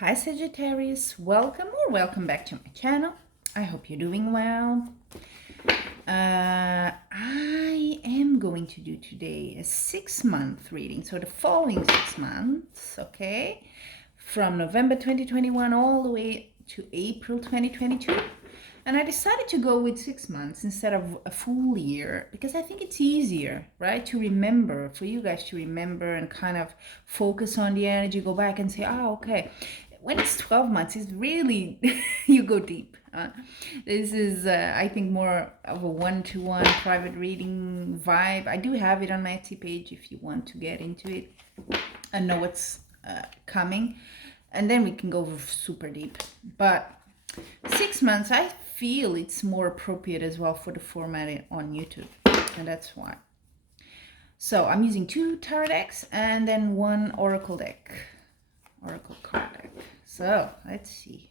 Hi Sagittarius, welcome back to my channel. I hope you're doing well. I am going to do today a 6-month reading, so the following 6 months, okay, from November 2021 all the way to April 2022. And I decided to go with 6 months instead of a full year because I think it's easier, right, to remember, for you guys to remember and kind of focus on the energy, go back and say, okay. When it's 12 months, it's really, you go deep. This is, I think, more of a one-to-one private reading vibe. I do have it on my Etsy page if you want to get into it and know what's coming. And then we can go super deep. But 6 months, I feel it's more appropriate as well for the format on YouTube. And that's why. So I'm using 2 tarot decks and then 1 oracle deck. Oracle card deck. So let's see.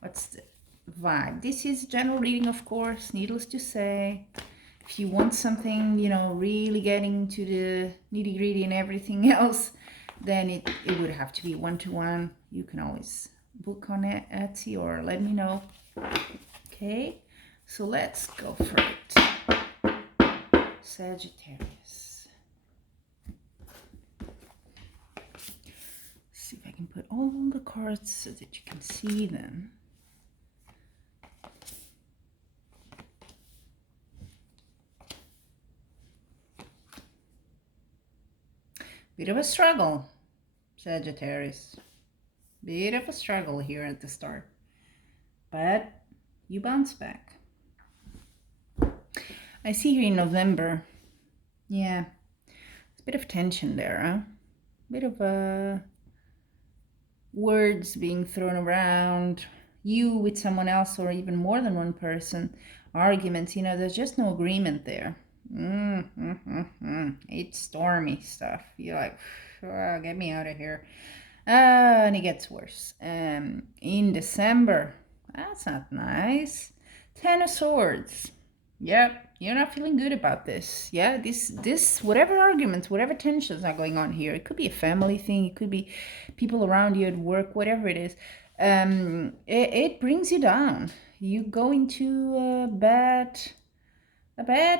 What's the vibe? This is a general reading, of course, needless to say. If you want something, really getting to the nitty-gritty and everything else, then it would have to be one-to-one. You can always book on Etsy or let me know. Okay, so let's go for it. Sagittarius. See if I can put all the cards so that you can see them. Bit of a struggle, Sagittarius. Bit of a struggle here at the start. But you bounce back. I see here in November. Yeah. It's a bit of tension there, huh? Bit of words being thrown around. You with someone else or even more than one person. Arguments, there's just no agreement there. It's stormy stuff. You're like, get me out of here. And it gets worse. In December, that's not nice. 10 of Swords. Yep, you're not feeling good about this. Yeah, this whatever arguments, whatever tensions are going on here. It could be a family thing. It could be people around you at work, whatever it is. It brings you down. You go into a bad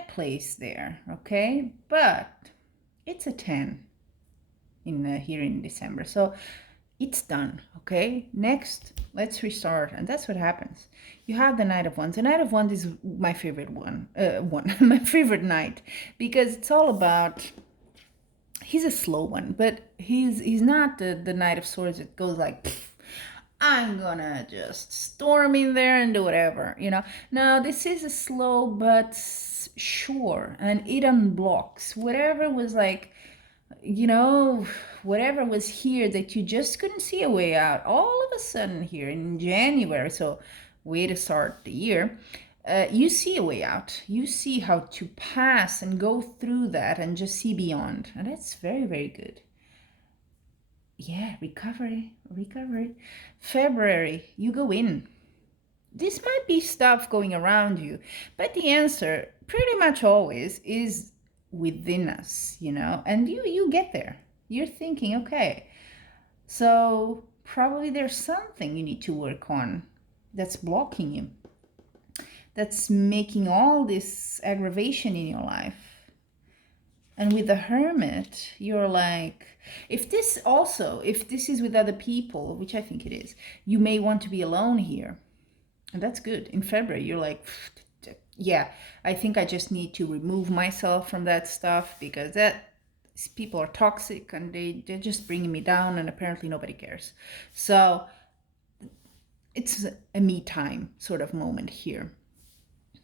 place there, okay? But it's a 10 here in December. So it's done, okay? Next, let's restart. And that's what happens. You have the Knight of Wands. The Knight of Wands is my favorite my favorite knight, because it's all about, he's a slow one, but he's not the Knight of Swords that goes like, I'm gonna just storm in there and do whatever, No, this is a slow but sure, and it unblocks whatever was like, whatever was here that you just couldn't see a way out. All of a sudden here in January, so way to start the year, you see a way out. You see how to pass and go through that and just see beyond. And that's very, very good. Yeah, recovery. February, you go in. This might be stuff going around you, but the answer pretty much always is within us, and you get there. You're thinking, okay, so probably there's something you need to work on that's blocking you, that's making all this aggravation in your life. And with the Hermit, you're like, if this is with other people, which I think it is, you may want to be alone here. And that's good. In February, you're like, yeah, I think I just need to remove myself from that stuff because people are toxic and they're just bringing me down, and apparently nobody cares. So it's a me time sort of moment here,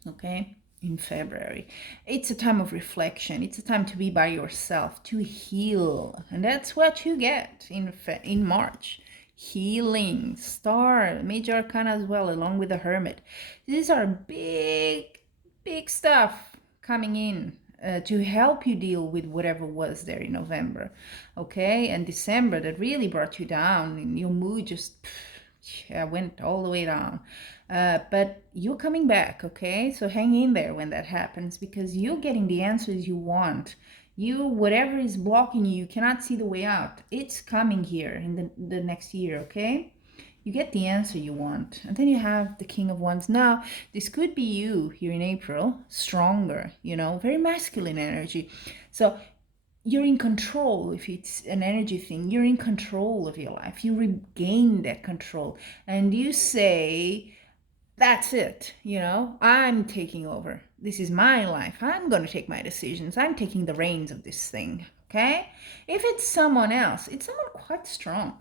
okay? In February, it's a time of reflection. It's a time to be by yourself, to heal, and that's what you get in March. Healing, Star, Major Arcana as well, along with the Hermit. These are big stuff coming in to help you deal with whatever was there in November, okay? And December, that really brought you down, and your mood just went all the way down. But you're coming back, okay? So hang in there when that happens, because you're getting the answers you want. Whatever is blocking you, you cannot see the way out. It's coming here in the next year, okay? You get the answer you want. And then you have the King of Wands. Now, this could be you here in April, stronger, very masculine energy. So you're in control. If it's an energy thing, you're in control of your life. You regain that control. And you say, that's it, I'm taking over. This is my life. I'm going to take my decisions. I'm taking the reins of this thing, okay? If it's someone else, it's someone quite strong,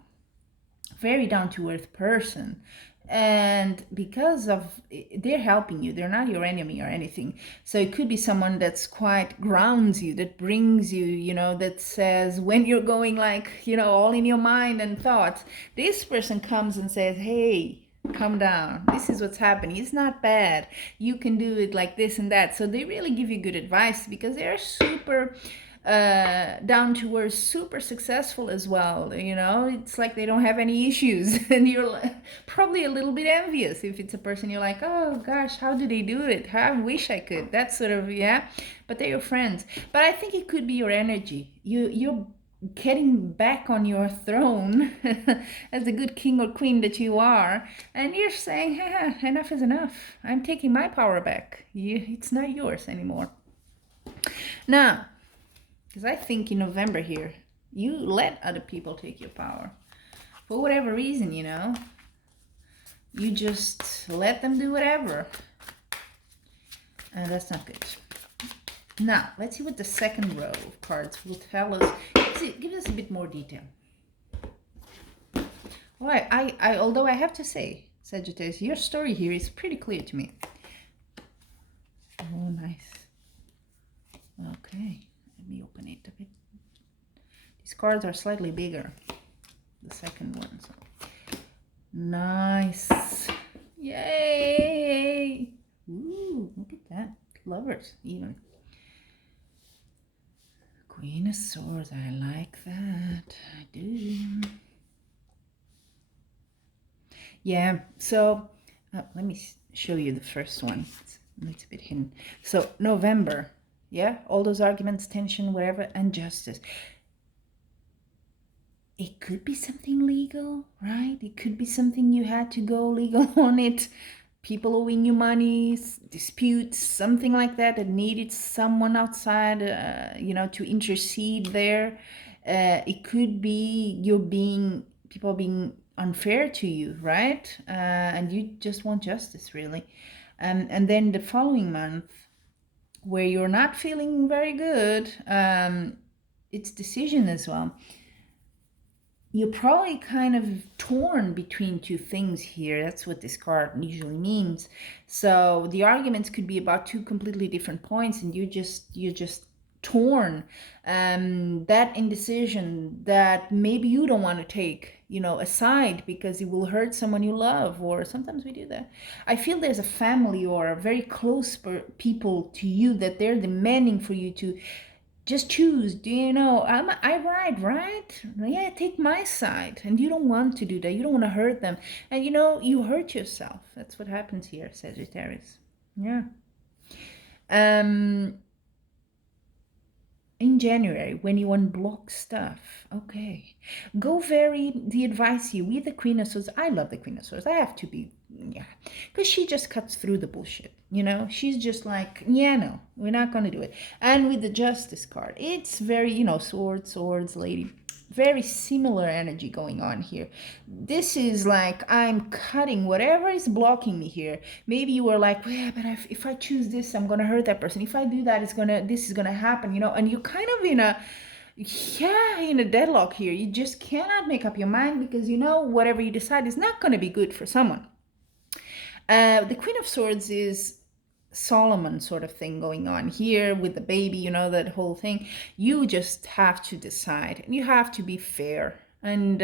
very down-to-earth person, and because of they're helping you, they're not your enemy or anything. So it could be someone that's quite grounds you, that brings you, that says when you're going like, all in your mind and thoughts, this person comes and says, hey, calm down, this is what's happening, it's not bad, you can do it like this and that. So they really give you good advice because they're super down to earth, super successful as well. It's like they don't have any issues, and you're probably a little bit envious if it's a person you're like, oh gosh, how do they do it? I wish I could. That sort of, yeah. But they're your friends. But I think it could be your energy. You're getting back on your throne as the good king or queen that you are, and you're saying, enough is enough. I'm taking my power back. It's not yours anymore. Now, because I think in November here, you let other people take your power. For whatever reason, you just let them do whatever. And that's not good. Now, let's see what the second row of cards will tell us. Give us a bit more detail. All right, although I have to say, Sagittarius, your story here is pretty clear to me. Oh, nice. Okay, let me open it a bit. These cards are slightly bigger, the second one. So. Nice. Yay! Ooh, look at that. Lovers, even. Queen of Swords, I like that. I do. Yeah, so let me show you the first one. It's a bit hidden. So November, yeah, all those arguments, tension, whatever, and justice. It could be something legal, right? It could be something you had to go legal on it. People owing you money, disputes, something like that, that needed someone outside, to intercede there. It could be people being unfair to you, right? And you just want justice, really. And then the following month, where you're not feeling very good, it's decision as well. You're probably kind of torn between two things here. That's what this card usually means. So the arguments could be about two completely different points, and you're just torn. That indecision that maybe you don't want to take, aside because it will hurt someone you love, or sometimes we do that. I feel there's a family or a very close people to you that they're demanding for you to just choose. I right? Yeah, take my side. And you don't want to do that. You don't want to hurt them. And you hurt yourself. That's what happens here, Sagittarius. Yeah. In January, when you unblock stuff, okay, they advise you with the Queen of Swords. I love the Queen of Swords. I have to be, yeah, because she just cuts through the bullshit, she's just like, yeah, no, we're not going to do it. And with the Justice card, it's very, swords, lady, very similar energy going on here. This is like, I'm cutting whatever is blocking me here. Maybe you were like, well, yeah, but if I choose this, I'm gonna hurt that person. If I do that, this is gonna happen, and you're kind of in a deadlock here. You just cannot make up your mind because whatever you decide is not going to be good for someone. The Queen of Swords is Solomon sort of thing going on here with the baby, that whole thing. You just have to decide, and you have to be fair. And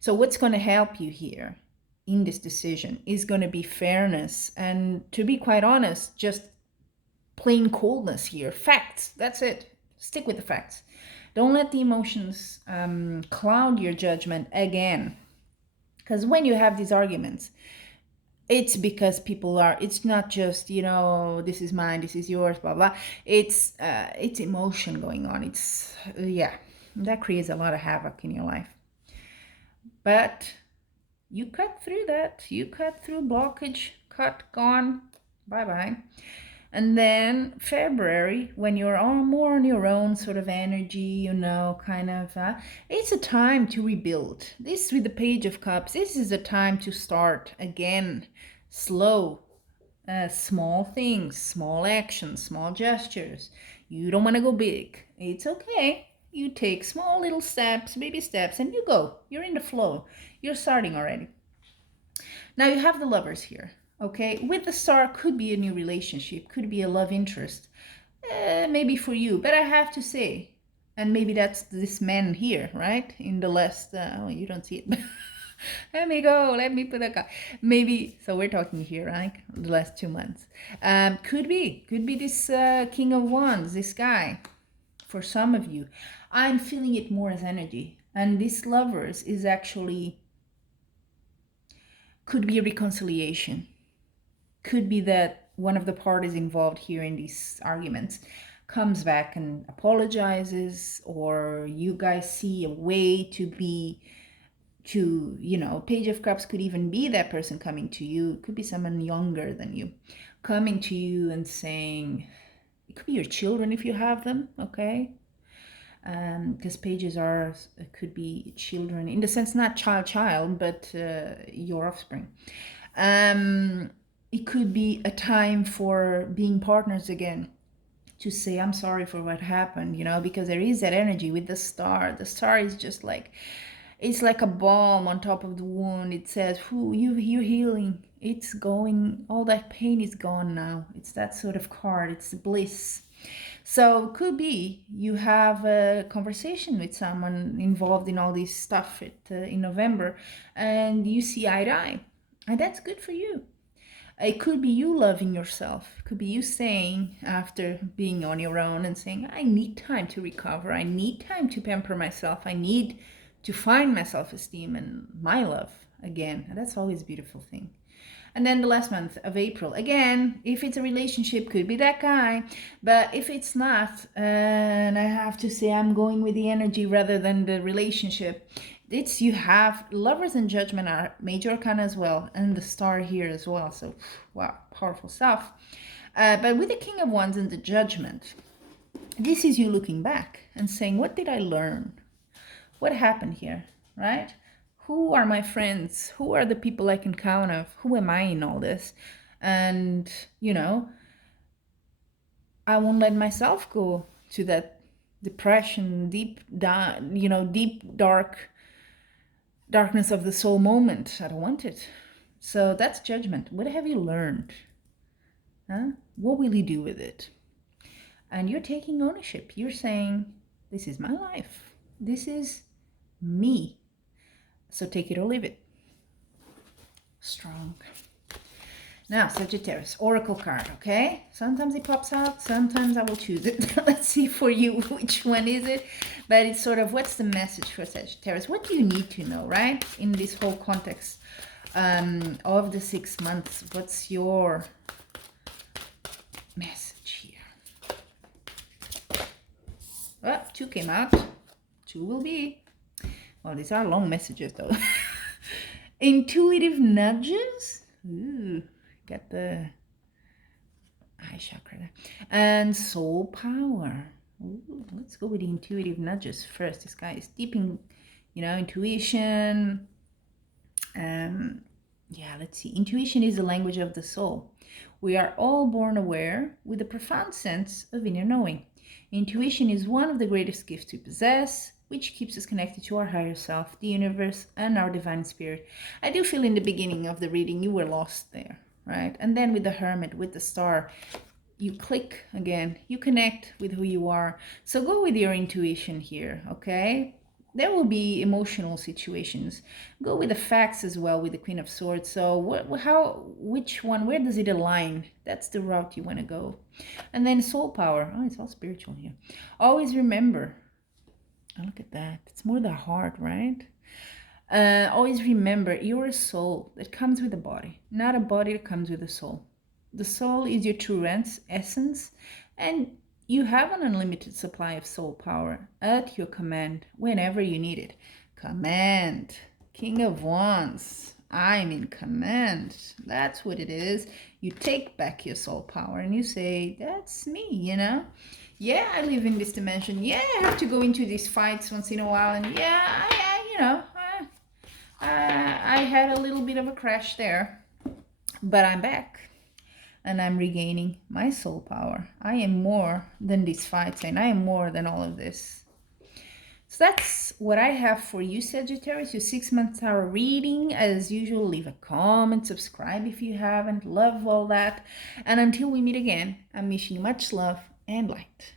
so what's going to help you here in this decision is going to be fairness, and to be quite honest, just plain coldness here. Facts, that's it. Stick with the facts. Don't let the emotions cloud your judgment again, because when you have these arguments, it's because it's not just, this is mine, this is yours, blah, blah. It's emotion going on. That creates a lot of havoc in your life. But You cut through that. You cut through blockage. Cut, gone. Bye-bye. And then February, when you're all more on your own sort of energy, kind of, it's a time to rebuild. This with the Page of Cups, this is a time to start again, slow, small things, small actions, small gestures. You don't want to go big. It's okay. You take small little steps, baby steps, and you go. You're in the flow. You're starting already. Now you have the Lovers here. Okay, with the Star could be a new relationship, could be a love interest, maybe for you. But I have to say, and maybe that's this man here, right? In the last, oh, you don't see it. Let me go. Let me put a card. Maybe. So we're talking here, right? The last 2 months. Could be this King of Wands, this guy. For some of you, I'm feeling it more as energy, and this Lovers is actually could be a reconciliation. Could be that one of the parties involved here in these arguments comes back and apologizes, or you guys see a way to Page of Cups could even be that person coming to you. It could be someone younger than you coming to you and saying, it could be your children if you have them, okay? Because pages could be children, in the sense not child, but your offspring. It could be a time for being partners again, to say, I'm sorry for what happened, because there is that energy with the Star. The Star is just like, it's like a balm on top of the wound. It says, you're healing. It's going, all that pain is gone now. It's that sort of card. It's bliss. So it could be you have a conversation with someone involved in all this stuff in November, and you see eye to eye. And that's good for you. It could be you loving yourself. It could be you saying, after being on your own and saying, I need time to recover. I need time to pamper myself. I need to find my self-esteem and my love again. And that's always a beautiful thing. And then the last month of April, again, if it's a relationship, could be that guy. But if it's not, and I have to say I'm going with the energy rather than the relationship, you have Lovers and Judgment are major arcana as well, and the Star here as well. So, wow, powerful stuff. But with the King of Wands and the Judgment, this is you looking back and saying, what did I learn? What happened here, right? Who are my friends? Who are the people I can count on? Who am I in all this? And, I won't let myself go to that depression, deep, darkness of the soul moment. I don't want it. So that's Judgment. What have you learned? Huh? What will you do with it? And you're taking ownership. You're saying, this is my life. This is me. So take it or leave it. Strong. Now, Sagittarius, Oracle card, okay? Sometimes it pops out, sometimes I will choose it. Let's see for you which one is it. But it's sort of, what's the message for Sagittarius? What do you need to know, right? In this whole context of the 6 months, what's your message here? Well, 2 came out. 2 will be. Well, these are long messages, though. Intuitive nudges. Ooh, got the eye chakra there. And soul power. Ooh, let's go with the intuitive nudges first. This guy is deep in, intuition. Yeah, let's see. Intuition is the language of the soul. We are all born aware with a profound sense of inner knowing. Intuition is one of the greatest gifts we possess, which keeps us connected to our higher self, the universe, and our divine spirit. I do feel in the beginning of the reading you were lost there, right? And then with the Hermit, with the Star, you click again, you connect with who you are. So go with your intuition here, okay? There will be emotional situations. Go with the facts as well with the Queen of Swords. So which one, where does it align? That's the route you want to go. And then soul power. Oh, it's all spiritual here. Always remember, oh, look at that. It's more the heart, right? Always remember, you're a soul that comes with a body, not a body that comes with a soul. The soul is your true essence, and you have an unlimited supply of soul power at your command whenever you need it. Command. King of Wands. I'm in command. That's what it is. You take back your soul power and you say, that's me, you know? Yeah, I live in this dimension. Yeah, I have to go into these fights once in a while. And yeah, I had a little bit of a crash there. But I'm back. And I'm regaining my soul power. I am more than these fights, and I am more than all of this. So that's what I have for you, Sagittarius, your 6-month tarot reading. As usual, leave a comment, subscribe if you haven't. Love all that. And until we meet again, I'm wishing you much love and light.